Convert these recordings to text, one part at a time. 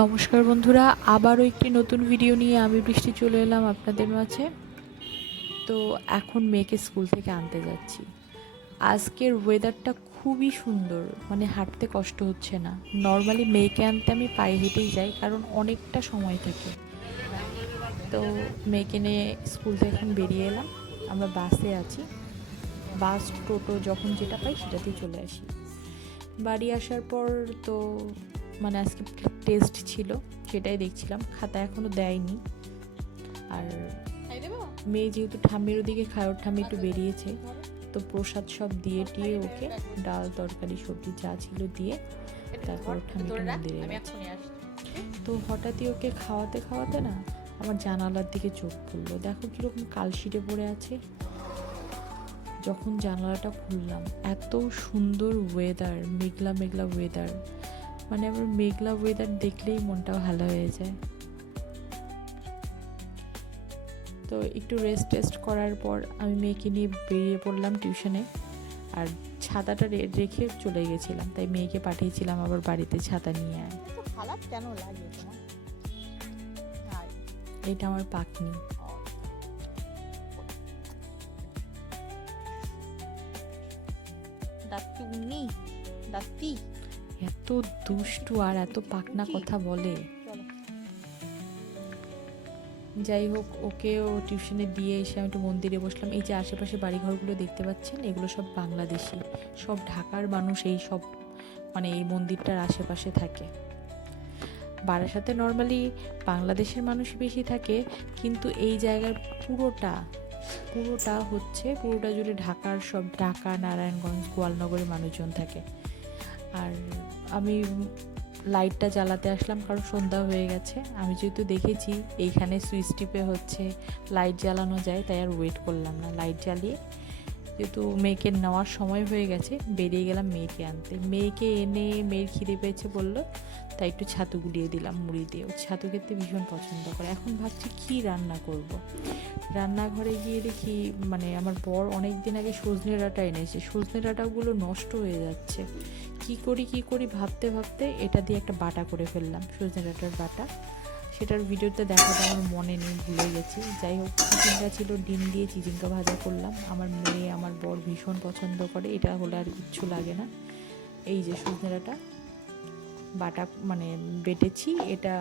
নমস্কার বন্ধুরা, আবারও একটি নতুন ভিডিও নিয়ে আমি বৃষ্টি চলে এলাম আপনাদের মাঝে। তো এখন মেয়েকে স্কুল থেকে আনতে যাচ্ছি। আজকের ওয়েদারটা খুবই সুন্দর, মানে হাঁটতে কষ্ট হচ্ছে না। নর্মালি মেয়েকে আনতে আমি পায়ে হেঁটেই যাই, কারণ অনেকটা সময় থাকে। তো মেয়েকে নিয়ে স্কুল থেকে এখন বেরিয়ে এলাম। আমরা বাসে আছি, বাস টোটো যখন যেটা পাই সেটাতেই চলে আসি। বাড়ি আসার পর তো মানে আজকে টেস্ট ছিল, সেটাই দেখছিলাম। খাতা এখনো দেয়নি। আর মেয়ে যেহেতু ঠাম্মির ওদিকে খায়, ওর ঠাম্মি একটু বেরিয়েছে, তো প্রসাদ সব দিয়ে টিয়ে ওকে ডাল তরকারি সবজি যা ছিল দিয়ে তারপর ঠাম্মিটা মন্দিরে গেছে। তো হঠাৎই ওকে খাওয়াতে খাওয়াতে না আমার জানালার দিকে চোখ পড়লো। দেখো কিরকম কালশিটে পড়ে আছে। যখন জানালাটা খুললাম, এত সুন্দর ওয়েদার, মেঘলা মেঘলা ওয়েদার, মানে আমার মেঘলা ওয়েদার দেখলেই মনটা ভালো হয়ে যায়। তো একটু রেস্ট করার পর আমি মেয়েকে নিয়ে বেরিয়ে পড়লাম টিউশনে। আর ছাতাটা রেখে চলে গেছিলাম, তাই মেয়েকে পাঠিয়েছিলাম আবার বাড়িতে ছাতা নিয়ে আয়। খারাপ কেন লাগে তোমার? এটা আমার পাকনি। এত দুষ্টু আর এত পাকনা কথা বলে। যাই হোক, ওকেও টিউশনে দিয়ে এসে আমি একটু মন্দিরে বসলাম। এই যে আশেপাশে বাড়িঘরগুলো দেখতে পাচ্ছেন, এগুলো সব বাংলাদেশি, সব ঢাকার মানুষ এই সব মানে এই মন্দিরটার আশেপাশে থাকে। বারাসাতে নর্মালি বাংলাদেশের মানুষ বেশি থাকে, কিন্তু এই জায়গার পুরোটা জুড়ে ঢাকার সব, ঢাকা, নারায়ণগঞ্জ, গোয়ালনগরের মানুষজন থাকে। আর আমি লাইটটা জ্বালাতে আসলাম, কারণ সন্ধ্যা হয়ে গেছে। আমি যেহেতু দেখেছি এইখানে সুইচ টিপে লাইট জ্বালানো যায়, তাই আর ওয়েট করলাম না, লাইট জ্বালিয়ে যেহেতু মেয়েকে নেওয়ার সময় হয়ে গেছে বেরিয়ে গেলাম মেয়েকে আনতে। মেয়েকে এনে মেয়ের খিদে পেয়েছে বললো, তাই একটু ছাতু গুলিয়ে দিলাম মুড়ি দিয়ে। ও ছাতু খেতে ভীষণ পছন্দ করে। এখন ভাবছি কি রান্না করব। রান্নাঘরে গিয়ে দেখি মানে আমার বর অনেক দিন আগে সজনে ডাঁটা এনেছে, সজনে ডাঁটাগুলো নষ্ট হয়ে যাচ্ছে। কি করি ভাবতে ভাবতে এটা দিয়ে একটা বাটা করে ফেললাম, সজনে ডাঁটার বাটা। সেটার ভিডিওতে দেখাতে আমার মনে নেই, ভুলে গেছি। যাই হোক, চিচিঙ্গা ছিল, ডিম দিয়ে চিচিঙ্গা ভাজা করলাম। আমার মেয়ে আমার বর ভীষণ পছন্দ করে, এটা হলে আর কিচ্ছু লাগে না। এই যে সজনে ডাঁটা বাটা মানে বেটেছি, এটা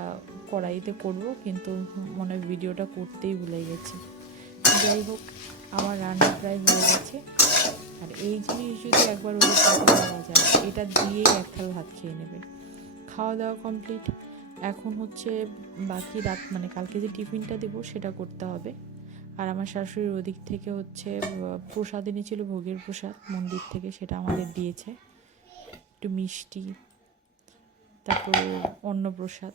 কড়াইতে করব, কিন্তু মনে হয় ভিডিওটা করতেই ভুলে গেছি। যাই হোক, আমার রান্না প্রায় হয়ে গেছে। আর এই জিনিস যদি একবার ওদের পাতে দেওয়া যায়, এটা দিয়েই এক থাল ভাত খেয়ে নেবে। খাওয়া দাওয়া কমপ্লিট। এখন বাকি রাত মানে কালকে যে টিফিনটা দেবো সেটা করতে হবে। আর আমার শাশুড়ির ওদিক থেকে প্রসাদ এনেছিল, ভোগের প্রসাদ মন্দির থেকে, সেটা আমাদের দিয়েছে। একটু মিষ্টি, তারপর অন্নপ্রসাদ,